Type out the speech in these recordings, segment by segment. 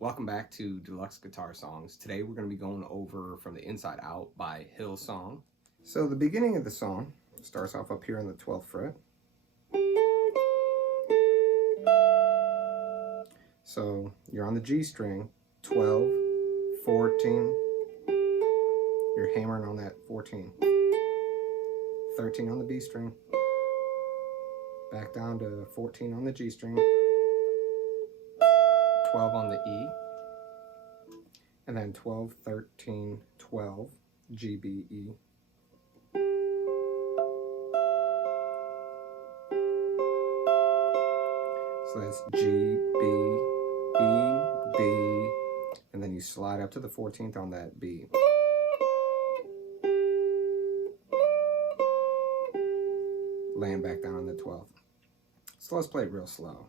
Welcome back to Deluxe Guitar Songs. Today we're going to be going over From the Inside Out by Hillsong. So the beginning of the song starts off up here on the 12th fret. So you're on the G string, 12, 14, you're hammering on that 14. 13 on the B string, back down to 14 on the G string, 12 on the E, and then 12, 13, 12, G, B, E. So that's G, B, E, B, and then you slide up to the 14th on that B. Laying back down on the 12th. So let's play it real slow.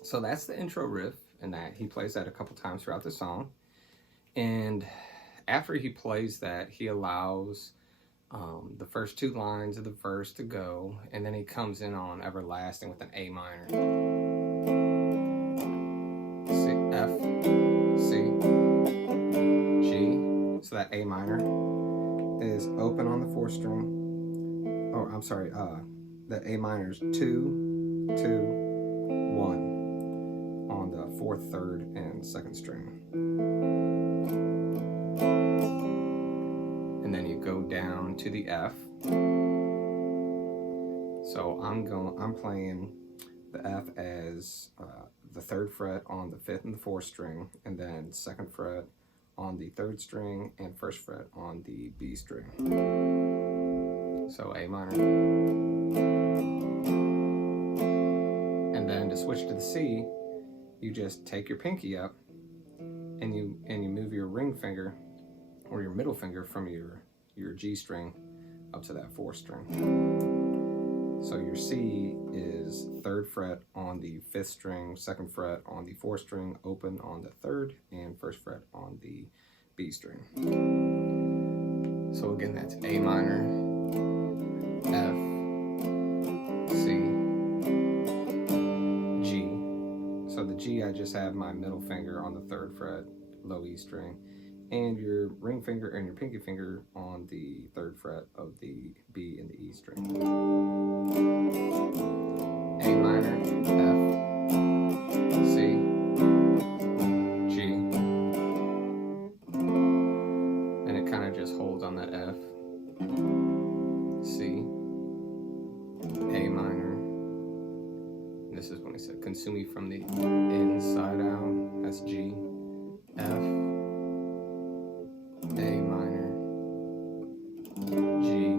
So that's the intro riff, and that he plays that a couple times throughout the song. And after he plays that, he allows the first two lines of the verse to go, and then he comes in on Everlasting with an A minor. C, F, C, G. So that A minor is open on the 4th string. Oh, I'm sorry. That A minor is 2, 2, 1. On the 4th, 3rd, and 2nd string. And then you go down to the F. So I'm playing the F as the 3rd fret on the 5th and the 4th string, and then 2nd fret on the 3rd string, and 1st fret on the B string. So A minor. And then to switch to the C, you just take your pinky up and you move your ring finger or your middle finger from your G string up to that 4th string. So your C is 3rd fret on the 5th string, 2nd fret on the 4th string, open on the 3rd, and 1st fret on the B string. So again, that's A minor, F, C, G. So the G, I just have my middle finger on the 3rd fret, low E string, and your ring finger and your pinky finger on the 3rd fret of the B and the E string. A minor, F, C, G. And it kind of just holds on that F, C, A minor. This is when he said, consume me from the inside out. That's G, F, A minor, G.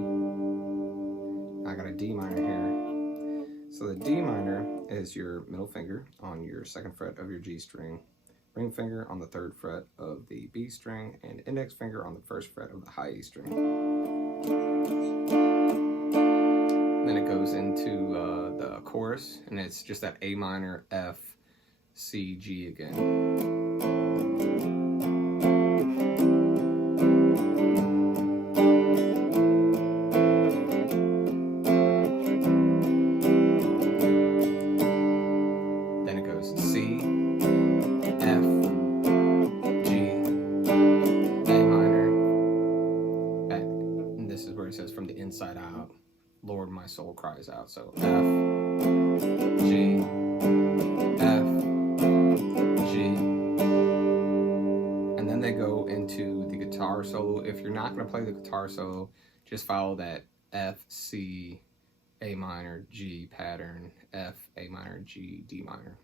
I got a D minor here. So the D minor is your middle finger on your 2nd fret of your G string, ring finger on the 3rd fret of the B string, and index finger on the 1st fret of the high E string. Then it goes into the chorus, and it's just that A minor, F, C, G again. Then it goes C, F, G, A minor, and this is where he says from the inside out. Lord, my soul cries out. So F, G, F, G. And then they go into the guitar solo. If you're not going to play the guitar solo, just follow that F, C, A minor, G pattern, F, A minor, G, D minor.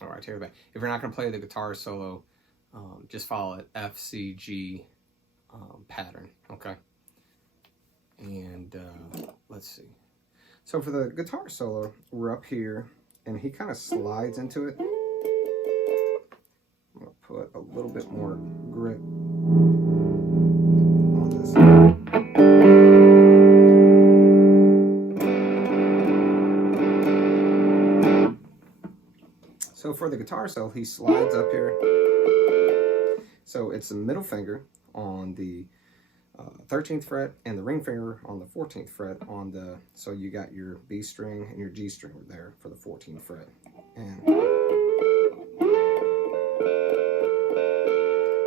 All right, take it back. If you're not going to play the guitar solo, just follow it F, C, G pattern, okay? And let's see. So for the guitar solo, we're up here, and he kind of slides into it. put a little bit more grip on this. So for the guitar solo, he slides up here. So it's the middle finger on the 13th fret and the ring finger on the 14th fret on the, so you got your B string and your G string there for the 14th fret. And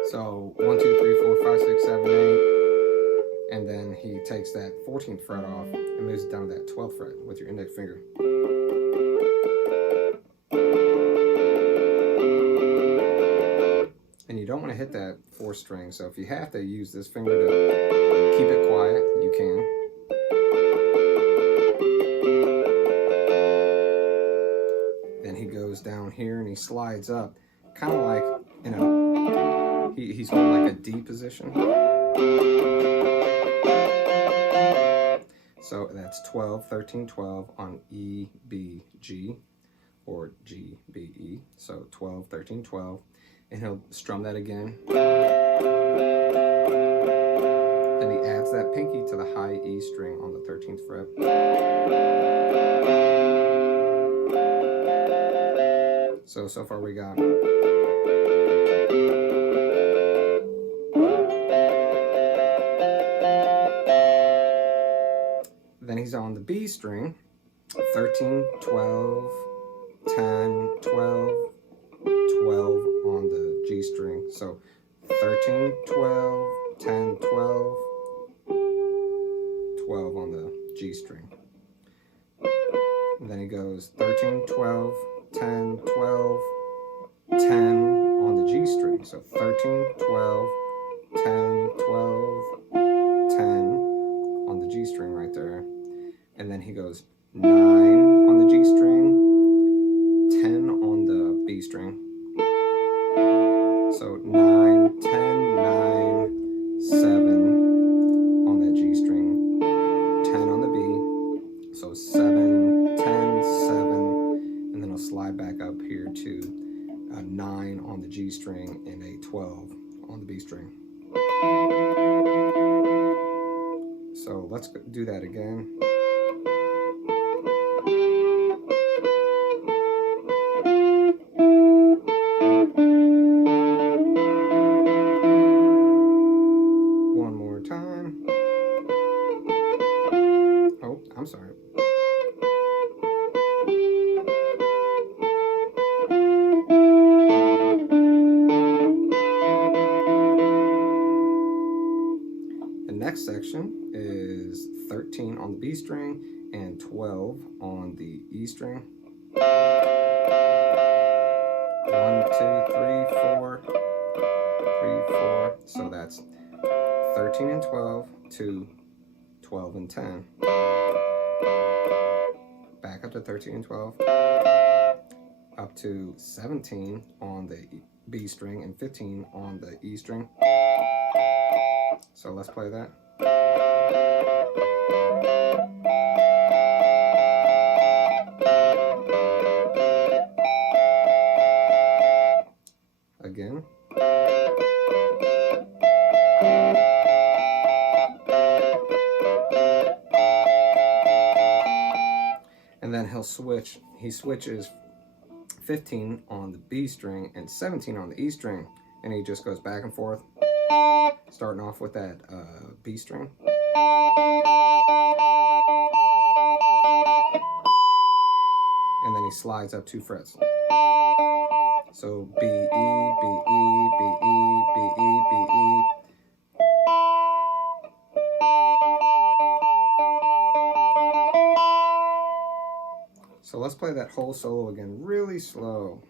so 1, 2, 3, 4, 5, 6, 7, 8, and then he takes that 14th fret off and moves it down to that 12th fret with your index finger. And you don't want to hit that 4th string, so if you have to use this finger to keep it quiet, you can. Then he goes down here and he slides up, kind of like, you know, he's going like a D position. So that's 12, 13, 12 on E, B, G, or G, B, E. So 12, 13, 12. And he'll strum that again. Then he adds that pinky to the high E string on the 13th fret. So far we got. Then he's on the B string, 13, 12, 10, 12, 12 on the G string. So 13, 12, 10, 12, 12 on the G string. And then he goes 13, 12, 10, 12, 10 on the G string. So 13, 12, 10, 12, 10 on the G string right there. And then he goes 9 on the G string, 10 on the B string. So 9, 10, 9, 7 on that G string, 10 on the B. So 7, 10, 7, and then I'll slide back up here to a 9 on the G string and a 12 on the B string. So let's do that again. One more time. Oh, I'm sorry. The next section is 13 on the B string and 12 on the E string. 1, 2, 3, 4, 3, 4. So that's 13 and 12 to 12 and 10. Back up to 13 and 12. Up to 17 on the B string and 15 on the E string. So let's play that. Again. And then he'll switch. He switches 15 on the B string and 17 on the E string. And he just goes back and forth, starting off with that B string. And then he slides up 2 frets. So B, E, B, E, B, E, B, E, B, E. So let's play that whole solo again, really slow.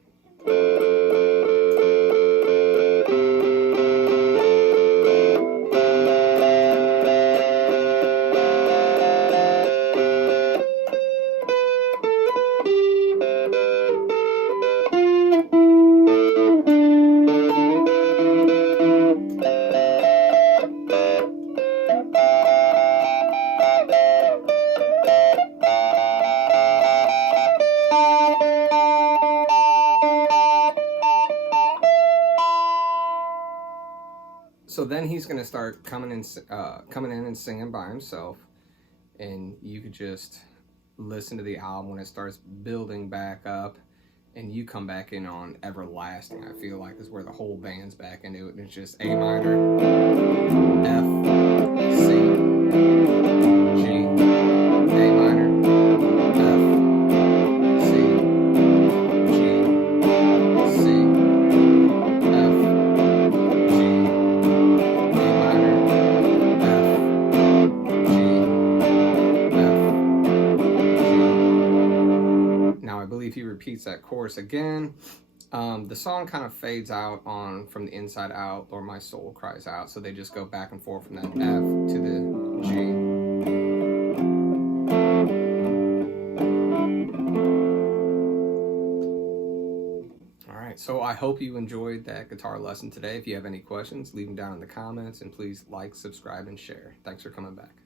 So then he's going to start coming in and singing by himself, and you could just listen to the album when it starts building back up, and you come back in on Everlasting. I feel like is where the whole band's back into it, and it's just A minor, F, C, G, A minor, F, C, G, C, F, G, A minor, F, G, F, G. Now I believe he repeats that chorus again. The song kind of fades out on From the Inside Out or My Soul Cries Out, so they just go back and forth from that F to the G. Alright, so I hope you enjoyed that guitar lesson today. If you have any questions, leave them down in the comments, and please like, subscribe, and share. Thanks for coming back.